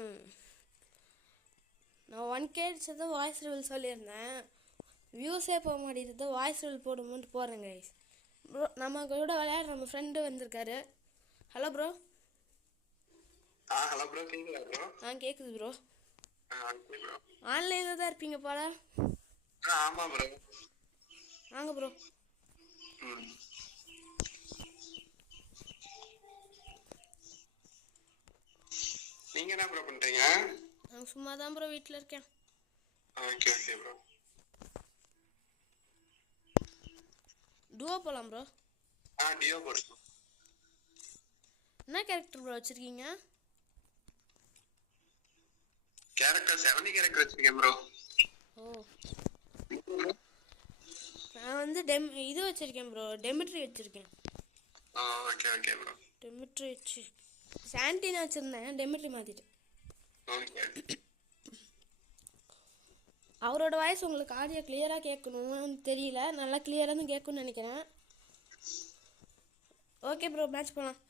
ம் நான் 1K அடிச்சது வாய்ஸ் ரிவீல் சொல்லியிருந்தேன். வியூஸே போக மாட்டேங்குது. வாய்ஸ் ரிவீல் போடும்போது போகிறேன் கைஸ். ப்ரோ நம்ம கூட விளையாட நம்ம ஃப்ரெண்டு வந்திருக்காரு. Hello bro. ஹலோ ப்ரோ, கேக்குதா ப்ரோ? கேட்குது ப்ரோ. Okay bro. ஆன்லைனில் தான் இருப்பீங்க போல. ஆமா ப்ரோ. வாங்க ப்ரோ. நீங்க என்ன ப்ரோ பண்றீங்க? நான் சும்மா தான் ப்ரோ வீட்டில் இருக்கேன். Okay okay bro. டுவோ போகலாம் ப்ரோ. டியோ போடுறோம். என்ன கேரக்டர் ப்ரோ வச்சுருக்கீங்க? கேரக்டர் 70 கேரக்டர் வச்சிருக்கேன் ப்ரோ. ஓ, நான் வந்து இது வச்சுருக்கேன் ப்ரோ. டெமிட்ரி வச்சுருக்கேன். Okay okay bro. டெமிட்ரி வச்சு சாண்டினா வச்சுருந்தேன். டெமிட்ரி மாற்றிட்டேன். ஓகே. அவரோட வாய்ஸ் உங்களுக்கு ஆடியோ கிளியராக கேட்கணும்னு தெரியல. நல்லா கிளியராக தான் கேட்கணும்னு நினைக்கிறேன். ஓகே ப்ரோ, மேட்ச் போகலாம்.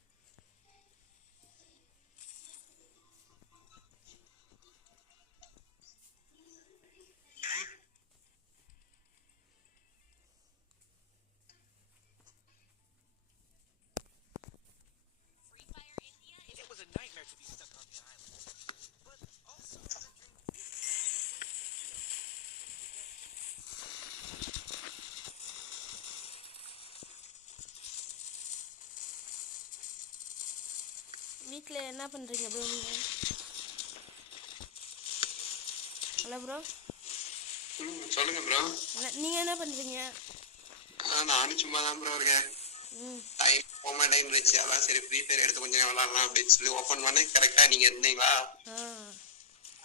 வீட்டில் என்ன பண்ணுறீங்க ப்ரோ நீங்கள்? Hello bro. சொல்லுங்க ப்ரோ. நீங்கள் என்ன பண்ணுறீங்க? நானும் சும்மா தான் ப்ரோ இருக்கேன். டைம் போமா டைம் இருந்துச்சு, அதான் சரி ஃப்ரீ ஃபயர் எடுத்து கொஞ்சம் விளாடலாம் அப்படின்னு சொல்லி ஓப்பன் பண்ண கரெக்டா நீங்க இருந்தீங்களா?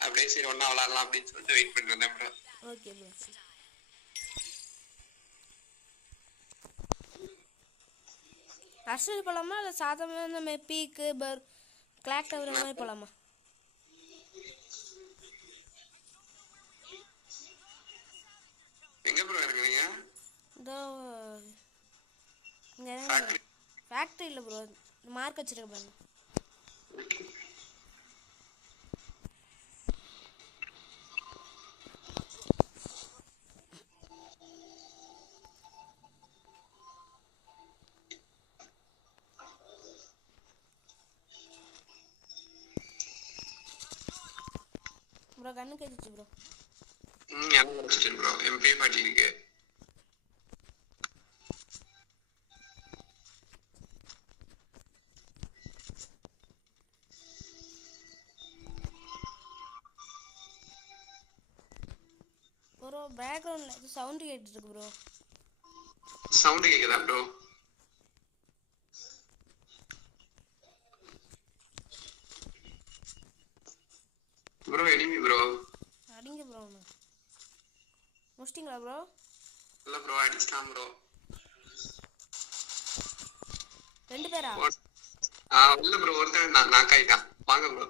அப்படியே சரி ஒன்னா விளாடலாம் அப்படின்னு சொல்லிட்டு வெயிட் பண்ணிட்டு இருந்தேன் ப்ரோ. Okay bro. அர்சனல் போகலாமா இல்லை சாதாரண நம்ம பீக்கு கிளாக் டவர் அந்த மாதிரி போகலாமா? எங்க ப்ரோ இருக்கீங்க? இதோ இங்கே ஃபேக்ட்ரி இல்லை ப்ரோ, மார்க் வச்சுருக்க பாருங்க. ப்ரோ கண்ணு கழிச்சு ப்ரோ. எனக்கு வச்சுட்டேன் ப்ரோ. MP பாட்டி இருக்கு. ப்ரோ பேக்ரவுண்டில் இது சவுண்டு கேட்டுருக்கு ப்ரோ. சவுண்டு கேக்குதா ப்ரோ? Bro enemy bro. அடிங்க ப்ரோ. முடிச்சிட்டிங்களா ப்ரோ? இல்ல ப்ரோ, அடிச்சிட்டான் ப்ரோ. 2 பேரா? இல்ல ப்ரோ, ஒருத்தன் நாக் ஆயிட்டான். வாங்க ப்ரோ.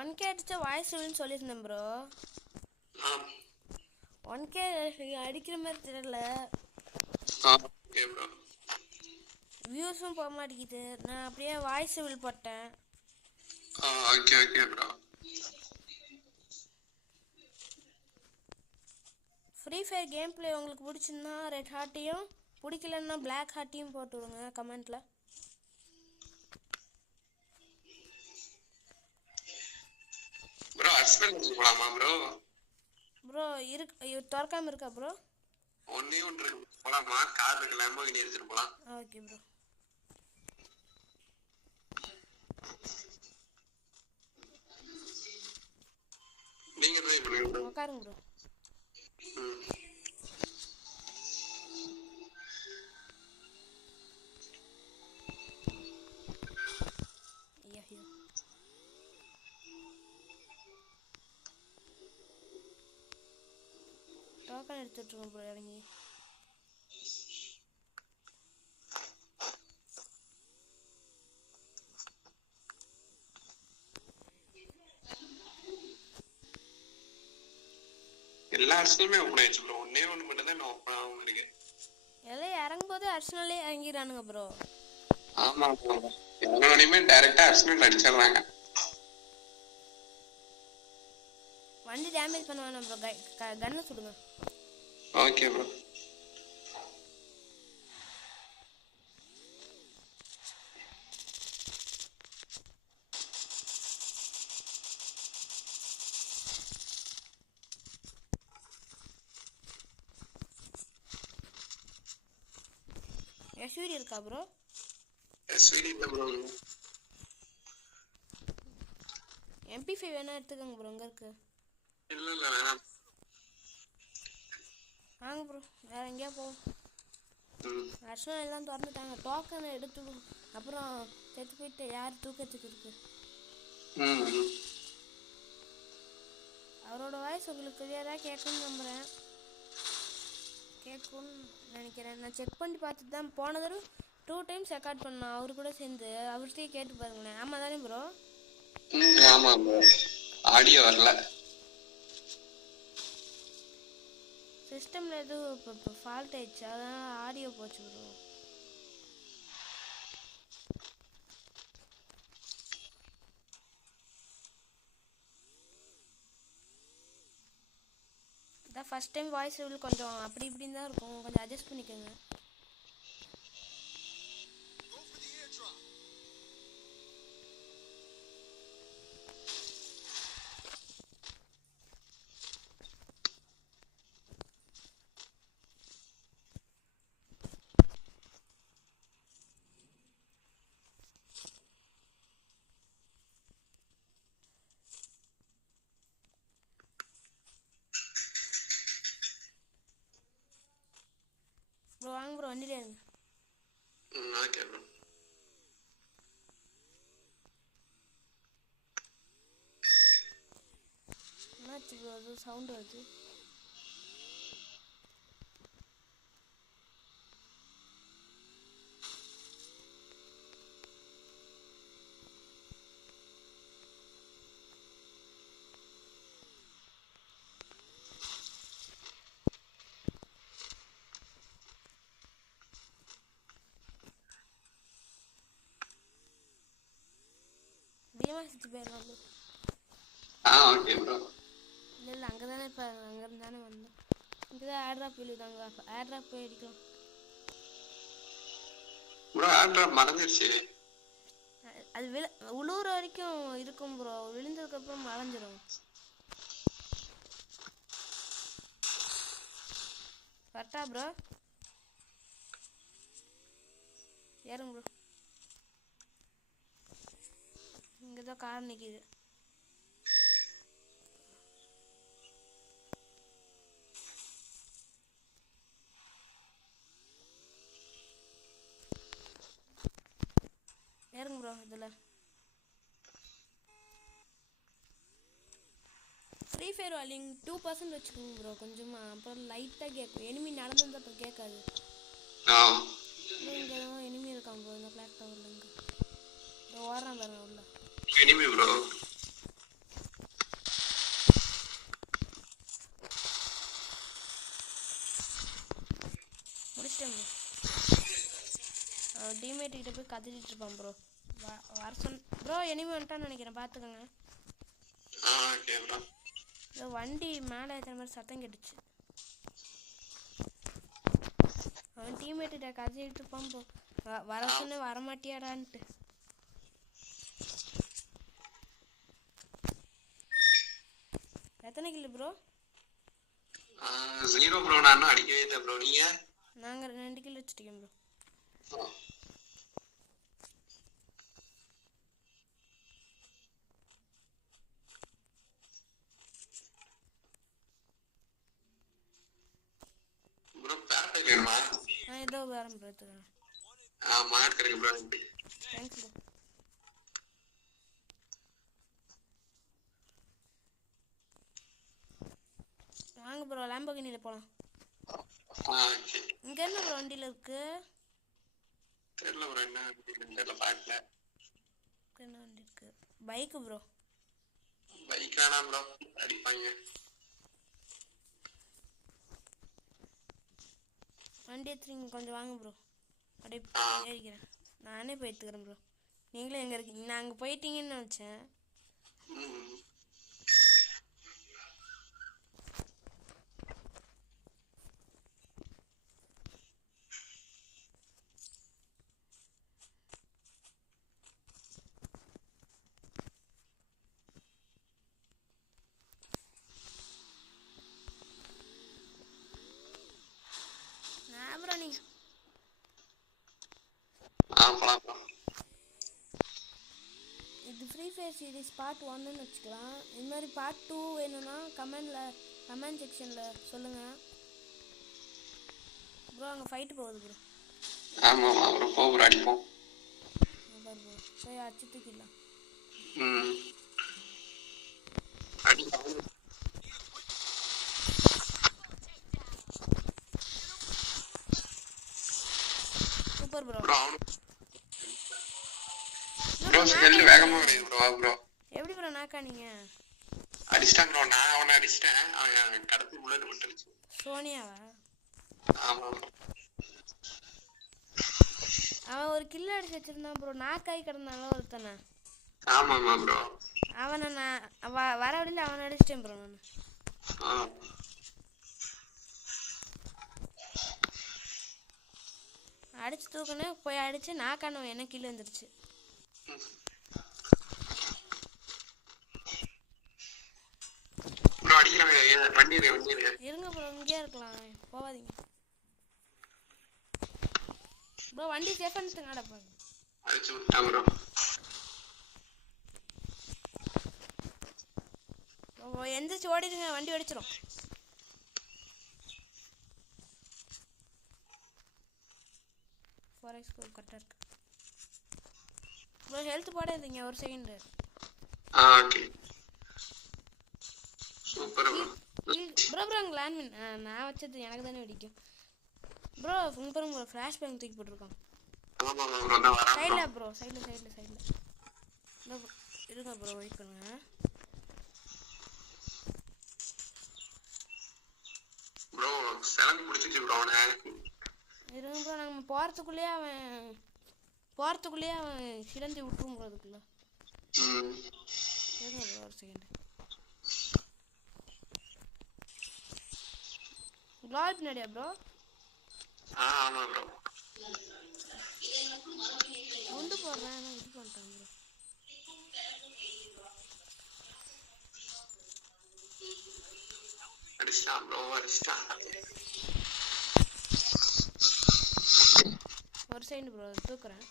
ஒன் கே அடிச்ச வாய்ஸ் ரிவீல்னு சொல்லியிருந்தேன் ப்ரோ. 1K அடிக்கிற மாதிரி தெரியல. Okay bro. வியூஸும் போக மாட்டேங்குது. நான் அப்படியே வாய்ஸ் ரிவீல் போட்டேன். Okay okay bro. Free fire game play உங்களுக்கு பிடிச்சிருந்தா ரெட் ஹார்ட்டையும், பிடிக்கலன்னா பிளாக் ஹார்ட்டையும் போட்டு விடுங்க கமெண்ட்டில். ப்ரோ அர்சனல் போலாமா ப்ரோ? ப்ரோ திறக்காம இருக்கா ப்ரோ? ஒண்ணே ஒன்று போலாமா? கார் இருக்கு, லாம்போகினி எடுத்துட்டு போலாம். Okay bro. நீங்க ட்ரை பண்ணுங்க ப்ரோ. உட்காருங்க ப்ரோ. ஐயோ டோக்கன் எடுத்துட்ருக்கோம் ப்ரோ இறங்கி. எல்லா அரசியலுமே ஓப்பன் ஆயிடுச்சு ப்ரோ. ஒன்னே ஒன்று மட்டும் தான் நான் ஓப்பன் ஆகும் இருக்கு. எல்லாம் இறங்கும்போது அர்சனலே இறங்கிடுறானுங்க ப்ரோ. ஆமா ப்ரோ, எல்லாருமே டைரக்டா அர்சனல் அடிச்சிடுறாங்க. வண்டி டேமேஜ் பண்ண வேணாம் ப்ரோ, கன்னு சுடுங்க. Okay bro. எஸ்விடி இருக்கா ப்ரோ? எஸ்விடி இல்ல ப்ரோ. MP5 வேணா எடுத்துக்கோங்க ப்ரோ, அங்கே இருக்கு. இல்ல வேணாம். வாங்க ப்ரோ, வேற எங்கேயா போவோம். அர்சனல் எல்லாம் திறந்துட்டாங்க. டோக்கனை எடுத்து அப்புறம் செத்து போயிட்டு யார் தூக்கத்துக்கு இருக்கு? அவரோட வாய்ஸ் உங்களுக்கு கிளியராக கேட்குன்னு நம்புகிறேன். கேட்கும்னு நினைக்கிறேன். நான் செக் பண்ணி பார்த்துட்டு தான் போன தடவை 2 டைம்ஸ் ரெக்கார்ட் பண்ணோம் அவரு கூட சேர்ந்து. அவர்கிட்டயே கேட்டு பாருங்களேன். ஆமாம் தானே ப்ரோ? ஆமா ப்ரோ, ஆடியோ வரல. சிஸ்டமில் எதுவும் இப்போ ஃபால்ட் ஆயிடுச்சு, அதனால் ஆடியோ போச்சு ப்ரோ. இதான் ஃபஸ்ட் டைம் வாய்ஸ் ரிவீல் கொஞ்சம் அப்படி இப்படின்னு தான் இருக்கும், கொஞ்சம் அட்ஜஸ்ட் பண்ணிக்கோங்க. ப்ரோ வாங்க ப்ரோ, வண்டியில இருங்க. Okay bro. என்னாச்சு ப்ரோ, அது சவுண்ட் வருது. பீமா சித்தி போயிடலாம் ப்ரோ. Okay bro. இல்லை அங்கே தானே, இப்போ அங்கேருந்து தானே வந்தோம். இங்கே தான் ஏர்ட்ராப் விழுதாங்க, ஏர்ட்ராப் போய் அடிக்கலாம் ப்ரோ. ஏர்ட்ராப் மறந்துடுச்சு. அது உழுவுற வரைக்கும் இருக்கும் ப்ரோ, விழுந்ததுக்கப்புறம் மறைஞ்சிரும். கரெக்டா ப்ரோ? ஏறுங்க ப்ரோ. இங்கே தான் கார் நிற்கிது. ஏறுங்க ப்ரோ. இதில் ஃப்ரீ ஃபயர் வால்யூம் 2% வச்சுக்கோங்க ப்ரோ கொஞ்சமாக, அப்புறம் லைட்டாக கேட்கும். எனிமி நடந்து அப்புறம் கேட்காது. இங்கே ஏதோ எனிமி இருக்கான் ப்ரோ, இந்த பிளாக் டவரில். இங்கே இதோ ஓடுறான் பாருங்க உள்ள. Enemy bro. முடிச்சிட்டேன் ப்ரோ. டீம்மேட் கிட்ட போய் கத்திட்டு இருப்பான் ப்ரோ. வர ப்ரோ, எனிமி வந்துட்டான்னு நினைக்கிறேன், பார்த்துக்கோங்க. Okay bro. இந்த வண்டி மேலே ஏற்றுற மாதிரி சத்தம் கேட்டுச்சு. அவன் டீம்மேட் கிட்ட கத்திட்டு இருப்பான் ப்ரோ. வர சொன்ன வரமாட்டியாடான்ட்டு. எத்தனை கில்லு ப்ரோ? 0 ப்ரோ. நான் இன்னும் அடிக்கவே இல்லை ப்ரோ. நீங்க? நாங்கள் 2 கிலோ வச்சுருக்கேன் ப்ரோ. ப்ரோ பேரட் வேணுமா? ஏதோ வரேன் ப்ரோ, எடுத்துக்கிறேன். மார்க் இருக்கு ப்ரோ. Thanks bro. வாங்க ப்ரோ, லாம்போகினியில் போகலாம். இங்கே என்ன ப்ரோ வண்டியில் இருக்கு? தெரியல ப்ரோ, என்ன தெரியல, பார்க்கல. என்ன வண்டி இருக்கு? Bike bro. பைக் வேணாம் ப்ரோ, அடிப்பாங்க. வண்டி எடுத்துறீங்க கொஞ்சம் வாங்க ப்ரோ. அப்படியே ஏறிக்கிறேன். நானே போய் எடுத்துக்கிறேன் ப்ரோ. நீங்களும் எங்கே இருக்கீங்க? நான் அங்கே போயிட்டீங்கன்னு நினச்சேன். ப்ரோ நீங்கள் போலாம். இது ஃப்ரீ ஃபயர் சீரிஸ் பார்ட் 1ன்னு வச்சுக்கலாம். இது மாதிரி பார்ட் 2 வேணும்னா கமெண்ட் செக்ஷனில் சொல்லுங்கள் ப்ரோ. அங்கே ஃபைட்டு போகுது ப்ரோ. ஆமாம் அப்புறம் ப்ரோ அடிப்போம். ப்ரோ போய் அடிச்சு தூக்கிடலாம். Super bro. எப்படி ப்ரோ நாக்கானீங்க? அடிச்சிட்டான் ப்ரோ. நான் அவனை அடிச்சிட்டேன். அவன் கடத்தி புல்லட் விட்டுருச்சு. சோனியாவா? ஆமா அவன் ஒரு கில்ல அடிச்சு வச்சிருந்தான் ப்ரோ. நாக்காய் கிடந்தால ஒருத்தனை. ஆமா ப்ரோ. அவனை நான் வர வழியில் அவனை அடிச்சிட்டேன் ப்ரோ. நான் அடிச்சு தூக்குனேன். போய் அடிச்சு நாக்கானவன் என்ன கீழே வந்துருச்சு. இருங்க ப்ரோ, இங்கே இருக்கலாம், போவாதீங்க ப்ரோ. வண்டி சேஃப் பண்ணிட்டுங்கடா பாருங்க. அடிச்சு விட்டான் ப்ரோ. எந்திரிச்சு ஓடிடுங்க, வண்டி அடிச்சிடும். கரெக்டாக இருக்கு ப்ரோ. ஹெல்த் போடாதீங்க ஒரு second. Okay super bro. Bro அங்கே லேண்ட்மின் நான் வச்சது எனக்கு தானே வெடிக்கும் ப்ரோ. உங்க பாருங்க ப்ரோ, ஃப்ளாஷ் பேங்க் தூக்கி போட்டிருக்கான். சைடில் ப்ரோ, சைடில் இருங்க ப்ரோ, வெயிட் பண்ணுங்க ப்ரோ. செலந்து பிடிச்சிச்சு ப்ரோ அவனை. இருங்க ப்ரோ, நம்ம போகிறதுக்குள்ளேயே அவன் சிலந்தி விட்டுரும் ப்ரோ. அதுக்குள்ள இருங்க ப்ரோ ஒரு செகண்ட். க்ளால் பின்னாடியா ப்ரோ? ஆமா ப்ரோ. குண்டு போடுறேன், ஆனால் இது பண்ணிட்டான் ப்ரோ. அடிச்சிட்டான் ப்ரோ, அடிச்சிட்டான். ஒரு செகண்ட் ப்ரோ, தூக்குறேன்.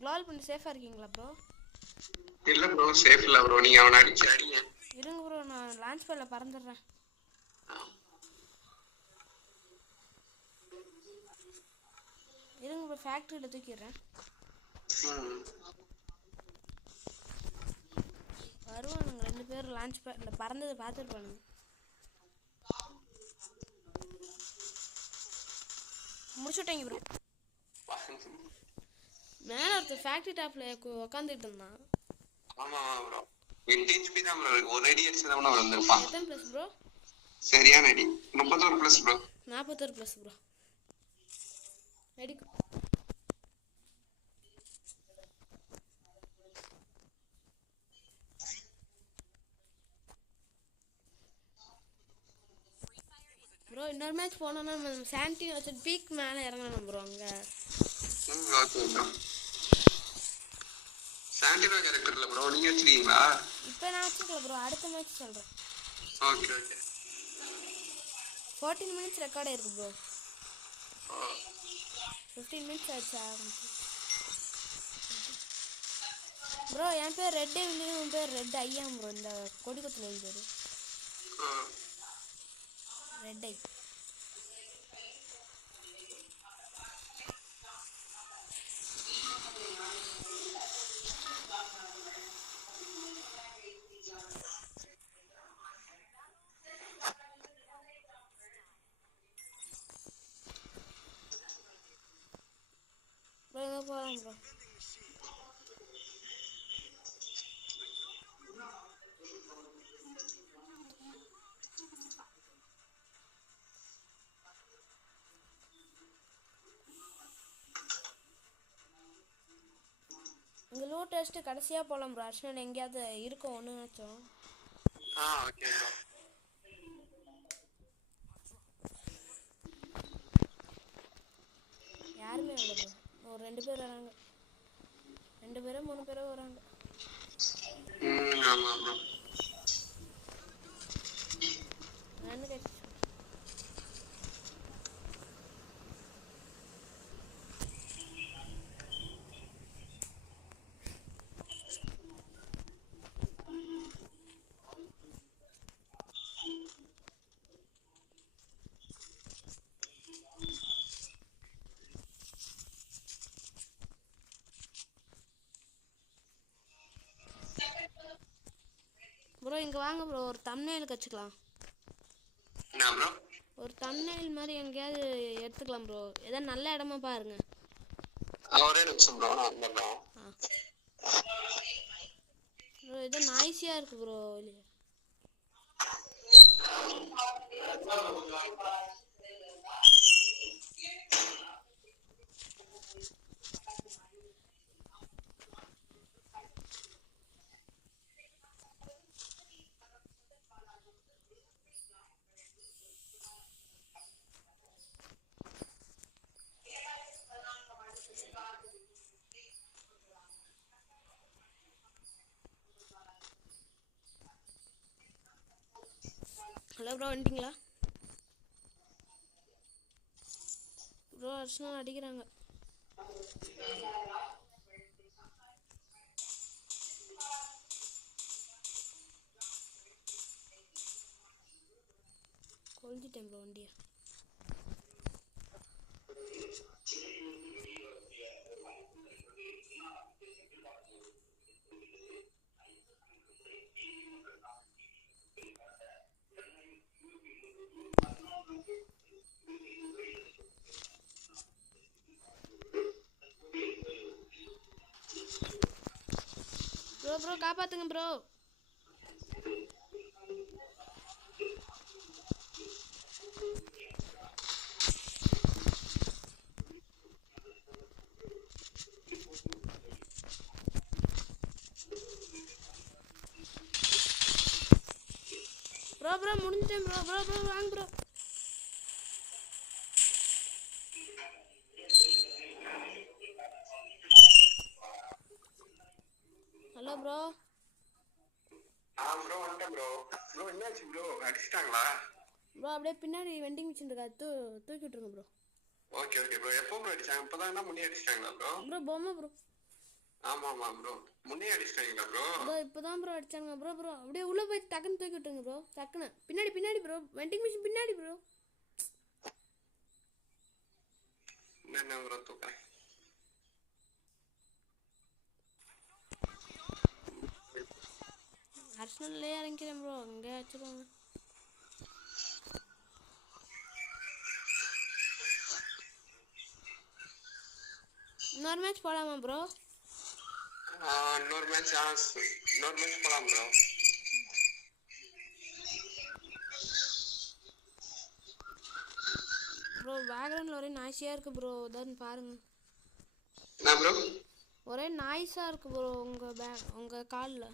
க்ளால் பண்ணி சேஃபாக இருக்கீங்களா ப்ரோ? இல்லை ப்ரோ, சேஃப் இல்லை ப்ரோ. நீங்கள் அவனை அடிங்க. இருங்க ப்ரோ, நான் லான்ச் பேடில் பறந்துடுறேன். இருங்க ப்ரோ, ஃபேக்ட்ரியில் தூக்கிடுறேன். வருவானுங்க 2 பேர். லான்ச் பேடில் பறந்ததை பார்த்துருப்பானுங்க. முடிச்சுட்டேங்க ப்ரோ. மேலே ஒருத்தர் ஃபேக்ட்ரி டாப்பில் உட்காந்துட்டு இருந்தான். ஆமாம் ப்ரோ. 8 HP தான் ப்ரோ இருக்கு. ஒரு அடி அடிச்சதா கூட வந்திருப்பான். எத்தனை ப்ளஸ் ப்ரோ? சரியான அடி. 31 plus bro. 41 plus bro. Medical bro. இன்னொரு மேட்ச் போனோன்னா நம்ம சாண்டி வச்சு பீக் மேலே இறங்கணும் ப்ரோ. அங்கே ஓகே ப்ரோ. சாண்டினோ கேரக்டர் இல்லை ப்ரோ, நீங்கள் வச்சுருக்கீங்களா? இப்போ நான் வச்சுக்கல ப்ரோ, அடுத்த மேட்ச் சொல்கிறேன். Okay okay. 14 மினிட்ஸ் ரெக்கார்ட் ஆயிருக்கு ப்ரோ. 15 மினிட்ஸ் ஆச்சா ப்ரோ? என் பேர் ரெட் டேவிலு, உன் பேர் ரெட் ஐயா ப்ரோ. இந்த கொடி கொத்துல என் பேர் ரெட் ஐ. ப்ரோ எங்கே போகலாம் ப்ரோ? லூட் அடிச்சுட்டு கடைசியாக போகலாம் ப்ரோ. அர்ஷனல் எங்கேயாவது இருக்கும் ஒன்றுனாச்சும். Okay bro. யாருமே வரல ப்ரோ. ஒரு 2 பேர் வராங்க. 2 பேரோ 3 பேரோ வராங்க. ஆமா ப்ரோ. நான் கேட்டு ப்ரோ இங்கே வாங்க ப்ரோ. ஒரு தம்ப்நெயில் வச்சுக்கலாம். என்ன ப்ரோ? ஒரு தம்ப்நெயில் மாதிரி எங்கேயாவது எடுத்துக்கலாம் ப்ரோ. ஏதாவது நல்ல இடமா பாருங்க. ஒரே நிமிஷம் ப்ரோ, நான் வந்துடுறேன். ப்ரோ ஏதோ நாய்ஸியாக இருக்குது ப்ரோ. இல்லையா ஹலோ ப்ரோ வந்துட்டிங்களா ப்ரோ? அர்ஷனல் அடிக்கிறாங்க. கொளுத்திட்டேன் ப்ரோ வண்டியை. ப்ரோ காப்பாத்துங்க ப்ரோ. ப்ரோ முடிஞ்சிட்டேன் ப்ரோ. வாங்க ப்ரோ. Hello bro. ப்ரோ வந்துட்டேன் ப்ரோ. ப்ரோ என்னாச்சு ப்ரோ, அடிச்சிட்டாங்களா? ப்ரோ அப்படியே பின்னாடி வெண்டிங் மிஷின் இருக்கா, தூக்கி விட்டுருங்க ப்ரோ. Okay bro. எப்போ ப்ரோ அடிச்சாங்க? இப்போதான் முன்னே அடிச்சிட்டாங்களா ப்ரோ? பொம்மை ப்ரோ. ஆமா ப்ரோ, முன்னே அடிச்சிட்டாங்களா ப்ரோ? இப்போதான் ப்ரோ அடிச்சானுங்க ப்ரோ. அப்படியே உள்ள போய் டக்குன்னு தூக்கி விட்டுருங்க ப்ரோ. டக்குன்னு பின்னாடி ப்ரோ. வெண்டிங் மிஷின் பின்னாடி ப்ரோ. என்ன ப்ரோ தூக்கம்? அர்ஷனல்லே இறங்கிறேன் ப்ரோ. அங்கே வச்சுக்கோங்க. இன்னொரு மேட்ச் போகலாமா ப்ரோ? இன்னொரு மேட்ச் போலாம் ப்ரோ. ப்ரோ பேக்ரவுண்டில் ஒரே நாய்ஸியாக இருக்குது ப்ரோ. ஏதாவது பாருங்க. என்ன ப்ரோ? ஒரே நாய்ஸாக இருக்குது ப்ரோ உங்கள் காலில்.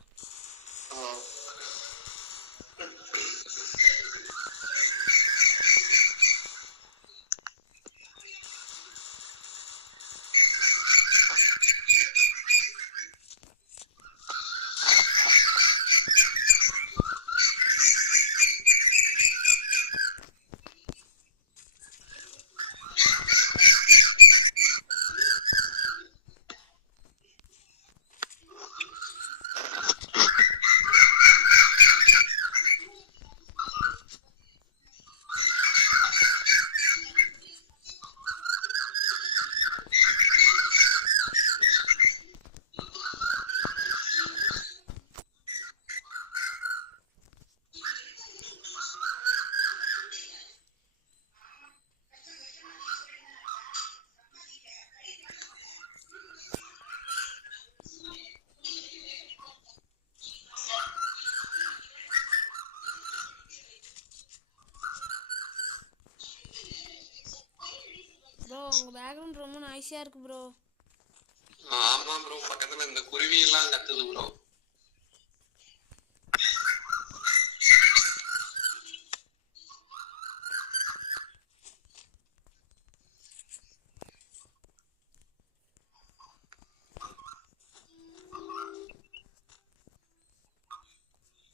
ப்ரோ உங்கள் பேக்ரவுண்ட் ரொம்ப நாய்ஸியாக இருக்குது ப்ரோ. ஆமா ப்ரோ, பக்கத்துல இந்த குருவி எல்லாம் கத்துது ப்ரோ.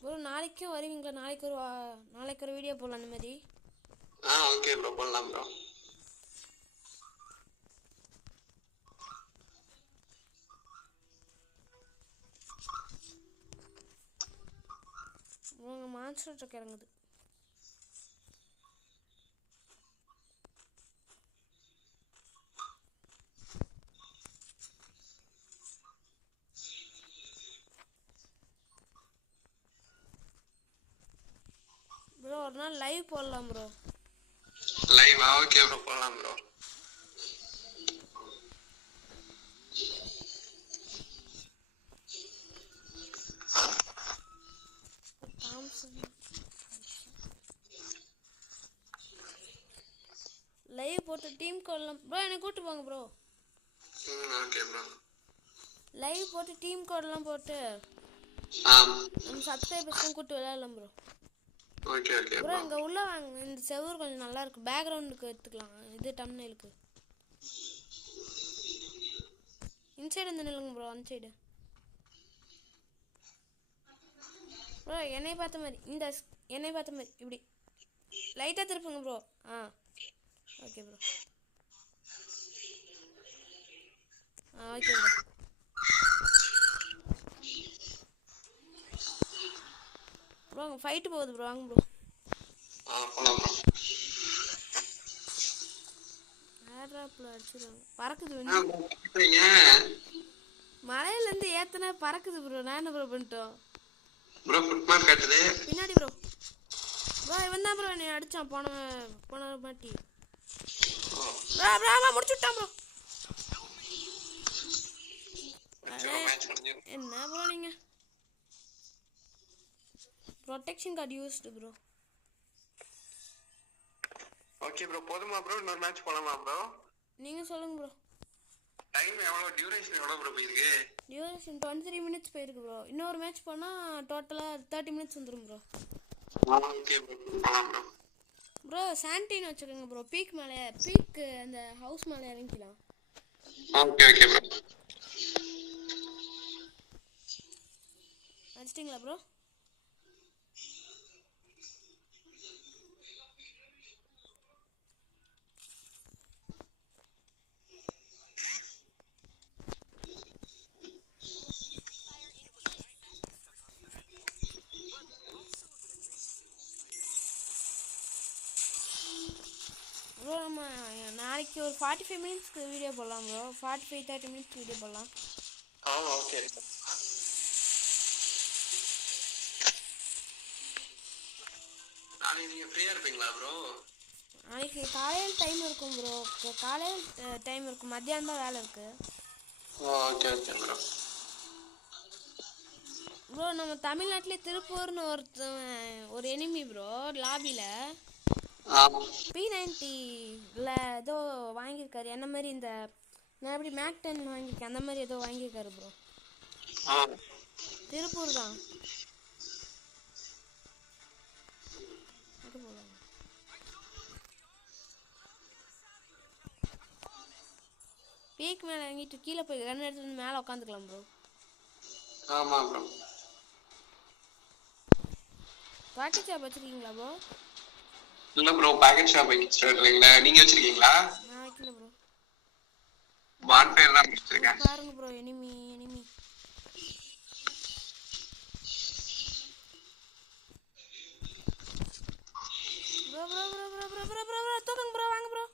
ப்ரோ நாளைக்கும் வருவீங்களா? நாளைக்கு ஒரு வீடியோ போடலாம் அந்த மாதிரி. ஓகே ப்ரோ, போடலாம் ப்ரோ. உங்கள் மான்ஸ்டர் ட்ரக் இறங்குது. ப்ரோ ஒரு நாள் லைவ் போடலாம் ப்ரோ. லைவ் ஓகே ப்ரோ, போடலாம் ப்ரோ. லைவ் போட்டு டீம் கோடலாம் ப்ரோ. என்னை கூப்பிட்டு போங்க ப்ரோ. Okay bro. லைவ் போட்டு டீம் கோடெல்லாம் போட்டு நம்ம சப்ஸ்கிரைபர்ஸ்லாம் கூப்பிட்டு விளையாடலாம் ப்ரோ. ஓகே ஓகே ப்ரோ இங்கே உள்ள வாங்க. இந்த செவ்வறு கொஞ்சம் நல்லா இருக்கு. பேக்ரவுண்டுக்கு எடுத்துக்கலாம். இது டம்ப்நெயிலுக்கு. இன்சைடு வந்து நில்லுங்க ப்ரோ. அந்த சைடு ப்ரோ என்னை பார்த்த மாதிரி. என்னை பார்த்த மாதிரி இப்படி லைட்டாக திருப்புங்க bro. Okay bro. Okay bro. Bro அங்கே ஃபைட்டு போகுது ப்ரோ. வாங்க ப்ரோ. ஏர்ட்ராப்பில் அடிச்சிடுவாங்க. பறக்குது. மலையிலேருந்து ஏத்தனா பறக்குது ப்ரோ. நான் என்ன ப்ரோ பண்ணிட்டோம் பின்னாடி ப்ரோ. ப்ரோ இவன் தான் ப்ரோ என்னை அடித்தான் போன மாட்டி. ப்ரோ முடிச்சு விட்டான் ப்ரோ. என்ன ப்ரோ நீங்கள் protection card used bro. Okay bro, போதுமா ப்ரோ? இன்னொரு மேட்ச் போலாமா ப்ரோ? நீங்க சொல்லுங்க ப்ரோ. டைம் எவ்வளவு, டியூரேஷன் எவ்வளவு ப்ரோ போயிருக்கு? டியூரேஷன் 23 மினிட்ஸ் போயிருக்கு ப்ரோ. இன்னொரு மேட்ச் போனா டோட்டலா 30 மினிட்ஸ் வந்துரும் ப்ரோ. ஓகே ப்ரோ, போலாம் ப்ரோ. ப்ரோ சாண்டின் வச்சுக்கோங்க ப்ரோ. பீக் அந்த ஹவுஸ் மேலே இறங்கிக்கலாம். Okay okay bro. அடிச்சிட்டிங்களா ப்ரோ? ப்ரோ நம்ம நாளைக்கு ஒரு 45 மினிட்ஸ்க்கு வீடியோ போடலாம் ப்ரோ. 45-30 மினிட்ஸ் வீடியோ போடலாம். ஓகே. நாளைக்கு நீங்க ஃப்ரீயா இருப்பீங்களா ப்ரோ? நாளைக்கு காலையில் டைம் இருக்கும் ப்ரோ. காலையில் டைம் இருக்கும். மத்தியானம் தான் வேலை இருக்கு. Okay okay bro. ப்ரோ நம்ம தமிழ்நாட்டிலே திருப்பூர்னு ஒரு எனிமி ப்ரோ லாபியில் P90ல ஏதோ வாங்கியிருக்காரு. என்ன மாதிரி இந்த நான் எப்படி மேக் 10 வாங்கியிருக்கேன் அந்த மாதிரி ஏதோ வாங்கியிருக்காரு ப்ரோ. திருப்பூர் தான். பீக் மேலே இறங்கிட்டு கீழே போய் கன் எடுத்துட்டு மேலே உட்காந்துக்கலாம் ப்ரோ. ஆமாம் ப்ரோ. பாக்கெட் ஷாப் வச்சுருக்கீங்களா ப்ரோ? இல்லை ப்ரோ, பாக்கெட் ஷாப் வைக்கல. நீங்கள் வச்சுருக்கீங்களா? நான் வைக்கல ப்ரோ. பான்ஃபயர் தான் வச்சுருக்கேன். பாருங்க bro. Enemy bro bro bro bro bro bro bro bro தூக்குங்க ப்ரோ. வாங்க ப்ரோ.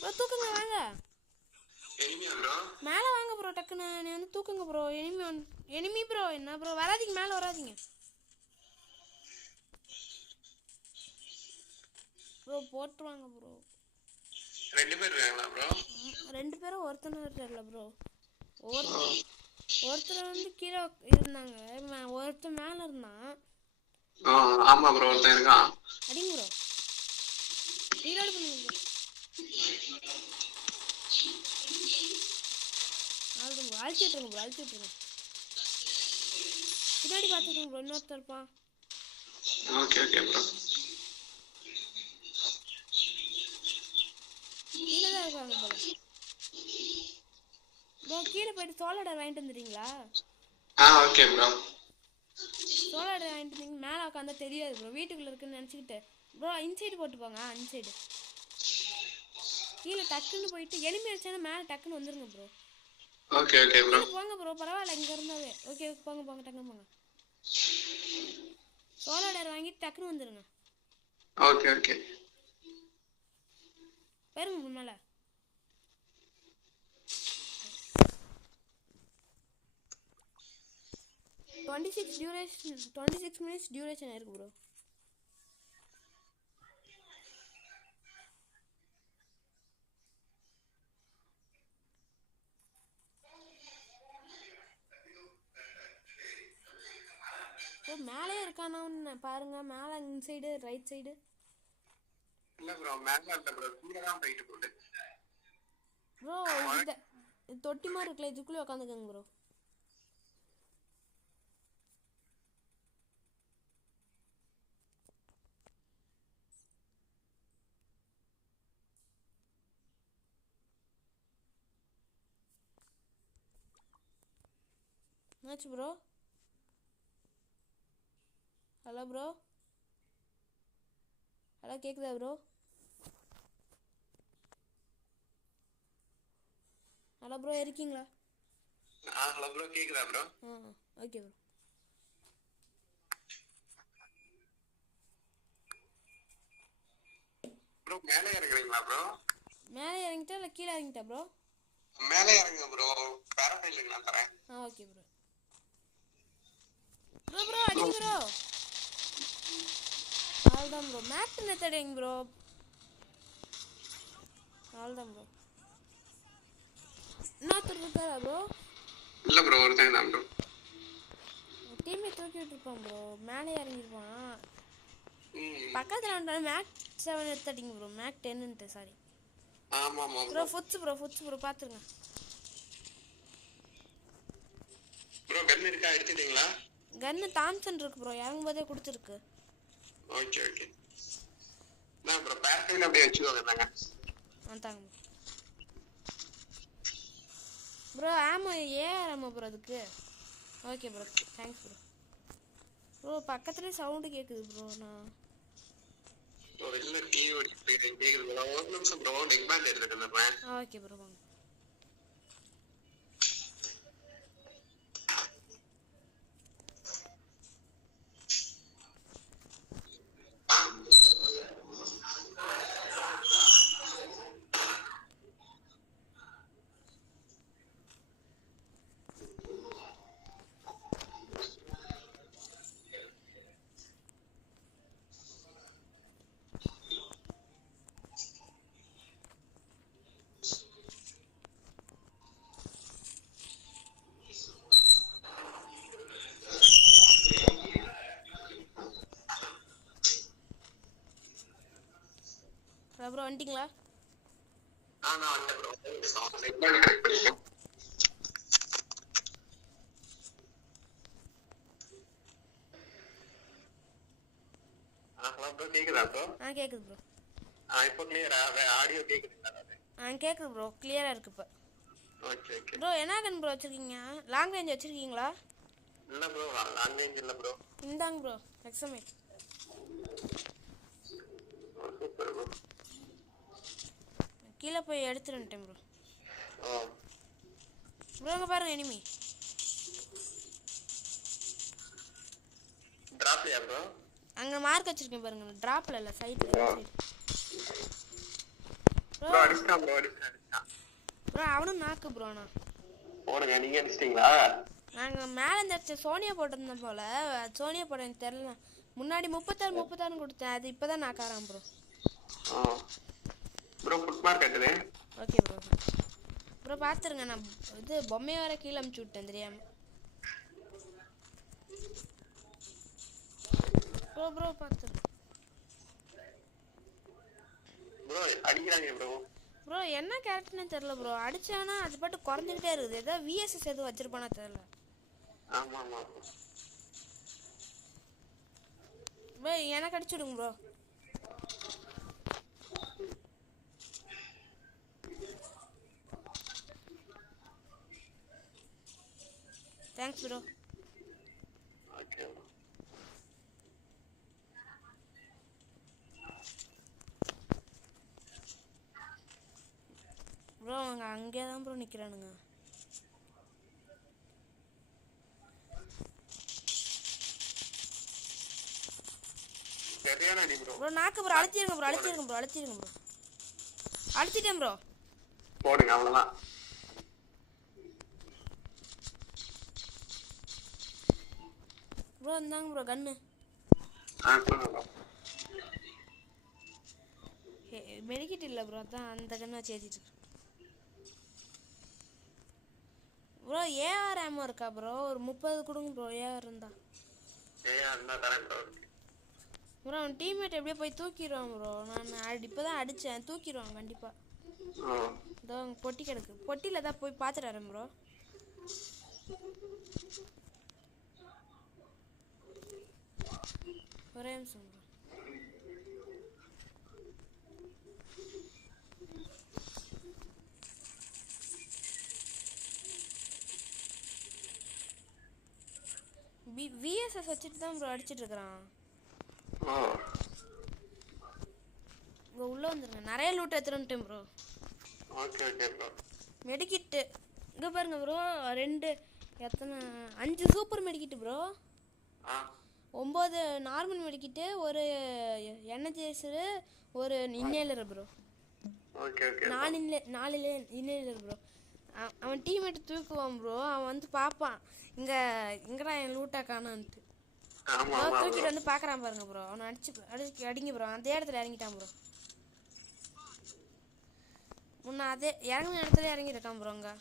ப்ரோ தூக்குங்க வாங்க. எனிமியா ப்ரோ? மேலே வாங்க ப்ரோ. டக்குன்னு நீ வந்து தூக்குங்க ப்ரோ. Enemy bro. என்ன ப்ரோ வராதிங்க, மேலே வராதிங்க ப்ரோ. போட்டுருவாங்க ப்ரோ. 2 பேர் இருக்காங்களா ப்ரோ? 2 பேரும் ஒருத்தனை தெரியல ப்ரோ. ஒருத்தர் வந்து கீழே இருந்தாங்க. ஒருத்தர் மேலே இருந்தான். ஆமா ப்ரோ, ஒருத்தன் இருக்கான். அடிங்க ப்ரோ. ரீலோட் பண்ணுங்க ப்ரோ. அழுது ப்ரோ அழிச்சு விட்ருங்க ப்ரோ அழிச்சு விட்ருங்க. பின்னாடி பார்த்துக்கோங்க ப்ரோ இன்னொருத்தர் இருப்பான். Okay okay bro. கீழே தான் இருக்காங்க போல ப்ரோ. கீழே போயிட்டு சோலாடர் வாங்கிட்டு வந்துடுறீங்களா? Okay bro. சோலாடர் வாங்கிட்டு வந்தீங்க மேலே உட்காந்தா தெரியாது ப்ரோ. வீட்டுக்குள்ளே இருக்குன்னு நினச்சிக்கிட்டு ப்ரோ இன்சைடு போட்டு போங்க. இன்சைடு கீழே டக்குன்னு போயிட்டு எனிமி அடிச்சானா மேலே டக்குன்னு வந்துருங்க ப்ரோ. Okay okay bro. போங்க ப்ரோ பரவாயில்ல இங்கே இருந்தாவே. ஓகே போங்க போங்க டக்குன்னு போங்க. சோலாடர் வாங்கிட்டு டக்குன்னு வந்துடுங்க. Okay okay. பாருங்க முன்னால 26 minutes டியூரேஷன் இருக்கு ப்ரோ. ப்ரோ மேலே இருக்கானான்னு பாருங்க. மேலே இன்சைடு ரைட் சைடு. இல்ல ப்ரோ மேல இல்ல ப்ரோ கீழ தான் போயிட்டு போகுது ப்ரோ. இது தொட்டி மாதிரி இருக்குல்ல இதுக்குள்ளே உட்காந்துக்கோங்க ப்ரோ. என்னாச்சு ப்ரோ? Hello bro. ஹலோ கேட்குதா ப்ரோ? ஹலோ ப்ரோ இருக்கீங்களா? ஹலோ ப்ரோ கேக்குதா ப்ரோ? Okay bro. ப்ரோ மேலே இறங்குறீங்களா ப்ரோ? மேலே இறங்கிட்டா இல்லை கீழே இறங்கிட்டா ப்ரோ? மேலே இறங்குங்க ப்ரோ. பேராசைட் நான் தரேன். Okay bro. ப்ரோ அடிங்க ப்ரோ. அவ்வளோதான் ப்ரோ. மேக்ட் மெத்தடிங் ப்ரோ. அவ்வளோதான் ப்ரோ. இன்னொருத்தர் இருக்காரா ப்ரோ? இல்ல ப்ரோ ஒருத்தன் தான் ப்ரோ. டீமே தூக்கி விட்டுருப்பான் ப்ரோ. மேலே இறங்கிருப்பான். பக்கத்தில் வந்துட்டாலும் மேக் 7 எடுத்துட்டிங்க ப்ரோ. மேக் 10ன்ட்டு சாரி. ஆமா ஆமா ப்ரோ ஃபுட்ஸ் ப்ரோ பார்த்துருங்க. ப்ரோ கன் இருக்கா எடுத்துட்டீங்களா? கன்னு தாம்சன் இருக்கு ப்ரோ. இறங்கும்போதே கொடுத்துருக்கு. Okay okay. நான் ப்ரோ பேரசைட் அப்படியே வச்சுக்கோங்க தாங்க. தாங்க ப்ரோ. ஆமா ஆமா ப்ரோ அதுக்கு. Okay bro thanks bro. Bro பக்கத்துலேயே சவுண்டு கேட்குது ப்ரோ. நான் வெளில டிவி ஓடிட்டு கேக்குது ப்ரோ. ஒரு நிமிஷம் ப்ரோ நெக் பேண்ட் எடுத்துட்டு வந்துடுறேன். ஓகே ப்ரோ வாங்க. ப்ரோ வந்துட்டீங்களா? நான் வந்துட்டேன் ப்ரோ. நெக் பேண்ட் கரெக்ட் பண்ணிட்டேன். ஹலோ ப்ரோ கேக்குதா ப்ரோ? கேக்குது ப்ரோ. இப்போ கிளியரா? ஆடியோ கேக்குதுங்களா? கேக்குது ப்ரோ. கிளியரா இருக்கு இப்போ. Okay okay. ப்ரோ என்ன கன் ப்ரோ வச்சிருக்கீங்க? லாங் ரேஞ்ச் வச்சிருக்கீங்களா? இல்ல ப்ரோ லாங் ரேஞ்ச் இல்ல ப்ரோ. இந்தாங்க ப்ரோ எக்ஸமேட். Super bro. கீழே போய் எடுத்துட்டு வந்துட்டேன் ப்ரோ. ஓ ப்ரோ அங்கே பாருங்க எனிமி. டிராப்லையா ப்ரோ? அங்கே மார்க் வச்சிருக்கேன் பாருங்க. டிராப்ல இல்லை சைடில் சைடு. ப்ரோ அடிச்சான் ப்ரோ அடிச்சான். ப்ரோ அவனும் நாக்கு ப்ரோ. நான் போடுங்க நீங்க அடிச்சிட்டீங்களா? நாங்கள் மேலே இந்த சோனியா போட்டிருந்தோம் போல். சோனியா போட எனக்கு தெரில. முன்னாடி 36 கொடுத்தேன். அது இப்போ தான் நாக்காரான் ப்ரோ. ப்ரோ ஃபுட் மார்க் கட்டுது. Okay bro. ப்ரோ பார்த்துருங்க. நான் இது பொம்மையை வர கீழே அமுச்சு விட்டேன் தெரியாமல். ப்ரோ பார்த்துருங்க. ப்ரோ அடிக்கிறாங்க ப்ரோ. ப்ரோ என்ன கேரக்டர்னே தெரியல ப்ரோ. அடிச்சானா அது பாட்டு குறைஞ்சிக்கிட்டே இருக்குது. ஏதோ விஎஸ்எஸ் எதுவும் வச்சிருப்பானா தெரியல. ஆமா ஆமா ப்ரோ எனக்கு அடிச்சுடுங்க bro. Thanks bro. Okay bro அவங்க அங்கே தான் ப்ரோ நிற்கிறானுங்க. சரியான அடி ப்ரோ. ப்ரோ நாக்கு ப்ரோ அழுத்திடுங்க ப்ரோ. அழுத்திட்டேன் ப்ரோ. போடுங்க அவ்வளோதான். ப்ரோ இந்தாங்க ப்ரோ கன்னு. மெடிக்கிட் இல்லை ப்ரோ, அதான் அந்த கன்னை வச்சு ஏற்றிட்டு ப்ரோ. ஏஆர் ஆமோ இருக்கா ப்ரோ? ஒரு 30 கொடுங்க ப்ரோ. ஏஆர் இருந்தா ப்ரோ. அவன் டீம்மேட் எப்படியோ போய் தூக்கிடுவான் ப்ரோ. நான் இப்போ தான் அடித்தேன், தூக்கிடுவான் கண்டிப்பாக. இதோ பொட்டி கிடக்கு, பொட்டியில் தான் போய் பார்த்துட்டு வரேன் ப்ரோ. ஒரே நிமிஷம் ப்ரோ. விஎஸ்எஸ் வச்சுட்டு தான் ப்ரோ அடிச்சிட்டு இருக்கிறான். ப்ரோ உள்ளே வந்துருங்க. நிறைய லூட் எடுத்துட்டேன் bro. Okay okay bro. Medkit இங்கே பாருங்க bro. 5 super medkit bro. 9 normal medkit, ஒரு எனர்ஜைசரு, ஒரு inhaler bro. Okay okay. 4 inhaler bro. அவன் டீம்மேட் தூக்குவான் ப்ரோ. அவன் வந்து பார்ப்பான் இங்கடா என் லூட்டா காணான்ட்டு. தூக்கிட்டு வந்து பார்க்குறான் பாருங்க ப்ரோ. அவனை அடிங்க ப்ரோ. அந்த இடத்துல இறங்கிட்டான் ப்ரோ. முன்ன அதே இறங்கின இடத்துல இறங்கிருக்கான் ப்ரோ. அங்கே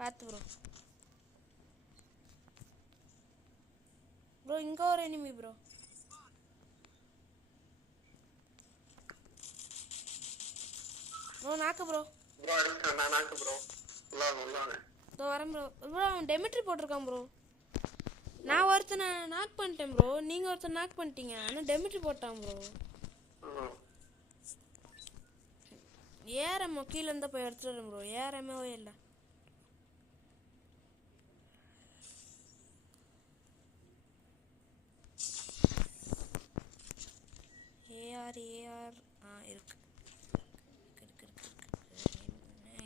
பார்த்து ப்ரோ. ப்ரோ இங்கே ஒரு enemy bro. Bro knock bro. இதோ வரேன் ப்ரோ. ப்ரோ அவன் டெமிட்ரி போட்டிருக்கான் ப்ரோ. நான் ஒருத்தனை நாக் பண்ணிட்டேன் ப்ரோ. நீங்கள் ஒருத்தர் நாக் பண்ணிட்டீங்க, ஆனால் டெமிட்ரி போட்டான் ப்ரோ. ஏறமோ கீழே இருந்தால் போய் எடுத்துட்டு வரேன் ப்ரோ. ஏறமாவே இல்லை. ஏஆர் இருக்கு.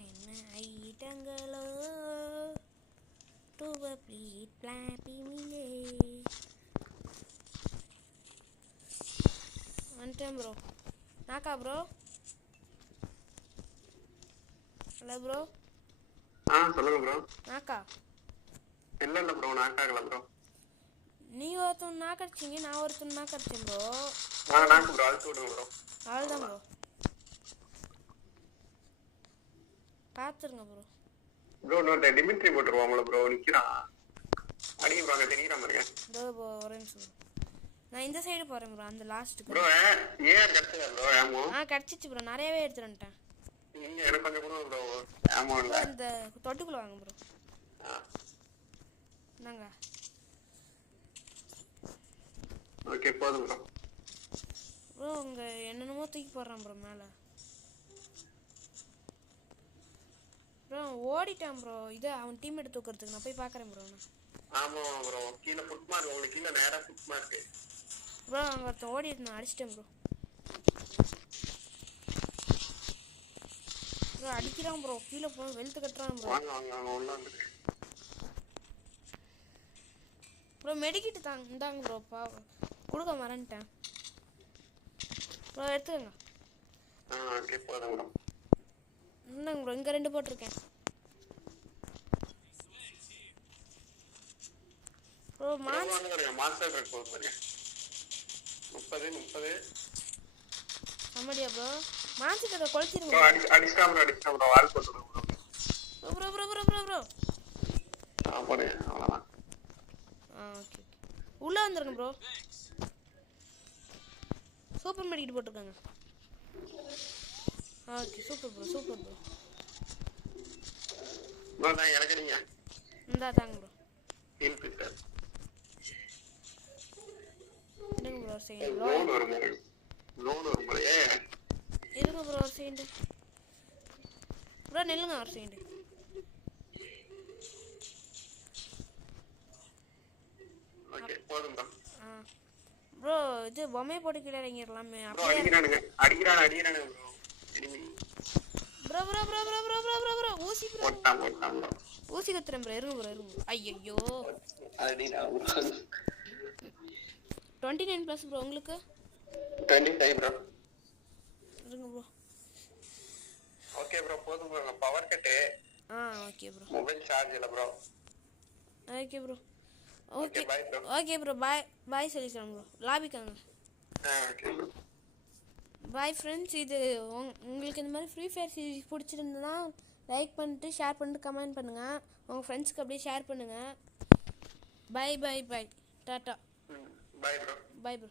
என்ன ஐட்டங்களோ வந்துட்டேன் ப்ரோ. நாக்கா ப்ரோ? Hello bro. சொல்லுங்க ப்ரோ. நாக்கா? இல்ல ப்ரோ, நாக்காகல ப்ரோ. நீங்க ஒருத்தன் நாக் அடிச்சீங்க, நான் ஒருத்தன் நாக் அடிச்சேன் ப்ரோ. நாக்கு ப்ரோ அழுத்து விடுங்க ப்ரோ. அவ்வளோதான் ப்ரோ. பார்த்துருங்க ப்ரோ. ப்ரோ நான் டிமிட்ரி போட்டுருவாங்கள ப்ரோ. நிற்கிறான் அடிங்க ப்ரோ. அங்கே தெரியுற மாதிரிங்க ப்ரோ. ஒரே நிமிஷம். நான் இந்த சைடு போகிறேன் ப்ரோ. அந்த லாஸ்ட்டுக்கு ப்ரோ. ஏன் கிடச்சிதா ப்ரோ ஆமோ? கிடச்சிச்சு ப்ரோ. நிறையவே எடுத்துட்டு வந்துட்டேன். எனக்கு கொஞ்சம் கூட ப்ரோ ஆமோ இல்லை. இந்த தொட்டுக்குள்ள வாங்க ப்ரோ. என்னங்க? ஓகே போதும் ப்ரோ. ப்ரோ உங்க என்னென்னமோ தூக்கி போடுறான் ப்ரோ மேலே. ப்ரோ ஓடிட்டான் ப்ரோ. இது அவன் டீம் எடுத்து தூக்கிறதுக்கு நான் போய் பார்க்குறேன் ப்ரோ. ஆமா ப்ரோ. கீழே ஃபுட் மார்க், உங்களுக்கு கீழே நேராக ஃபுட் மார்க் ப்ரோ. அங்கே ஒருத்தன் ஓடி நான் அடிச்சிட்டேன் ப்ரோ. ப்ரோ அடிக்கிறான் ப்ரோ. கீழே போ வெளுத்து கட்டுறான் ப்ரோ. ப்ரோ மெடிக்கிட்டு இந்தாங்க ப்ரோ. கொடுக்க மறந்துட்டேன் ப்ரோ. எடுத்துக்கோங்க. ஓகே போதும் ப்ரோ. இந்தாங்க ப்ரோ. இங்கே 2 போட்டிருக்கேன் ப்ரோ. மாஸ்டர் ட்ரக் போடுங்க. 30 சம்மடியா ப்ரோ? மான்ஸ்டரை கொளுத்திடுங்க ப்ரோ. அடிச்சிட்டா ப்ரோ. வால் போட்டுடுங்க bro. Bro bro bro bro bro. போடுங்க அவ்வளோதான். ஓகே. உள்ளே வந்துருங்க ப்ரோ. சூப்பர் மெடிக்கிட்டு போட்டிருக்காங்க. Okay super bro super bro. Bro நான் இறக்குறீங்க இந்தா தாங்க ப்ரோ. இருக்கு சார். இருங்க ப்ரோ ஒரு செகண்ட். லோன் வரும் போலயே. இருங்க ப்ரோ ஒரு செகண்ட் ப்ரோ, நில்லுங்க ஒரு செகண்ட். ஓகே போதும் ப்ரோ. ப்ரோ இது பொம்மை போட்டு கீழே இறங்கிடலாமே. ப்ரோ அடிக்கிறானுங்க ப்ரோ. திரும்பி bro bro bro bro bro bro bro bro ஊசி ப்ரோ. போட்டான் ப்ரோ. ஊசி குத்துறேன் ப்ரோ. இருங்க ப்ரோ. ஐயோ 29 ப்ளஸ் ப்ரோ. உங்களுக்கு 25 ப்ரோ. இருங்க ப்ரோ. ஓகே ப்ரோ போதும் bro. Power cut. Okay bro. Mobile charge இல்ல bro. Okay bro. Okay bye bro. Okay bro bye சொல்லிக்கலாம் ப்ரோ. லாபிக்காங்க. Okay bro. Bye friends. இது உங்களுக்கு இந்த மாதிரி ஃப்ரீ ஃபயர் சீரிஸ் பிடிச்சிருந்ததுன்னா லைக் பண்ணிட்டு ஷேர் பண்ணிட்டு கமெண்ட் பண்ணுங்கள். உங்கள் ஃப்ரெண்ட்ஸ்க்கு அப்படியே ஷேர் பண்ணுங்கள். பை டாட்டா. Bye bro. Bye bro.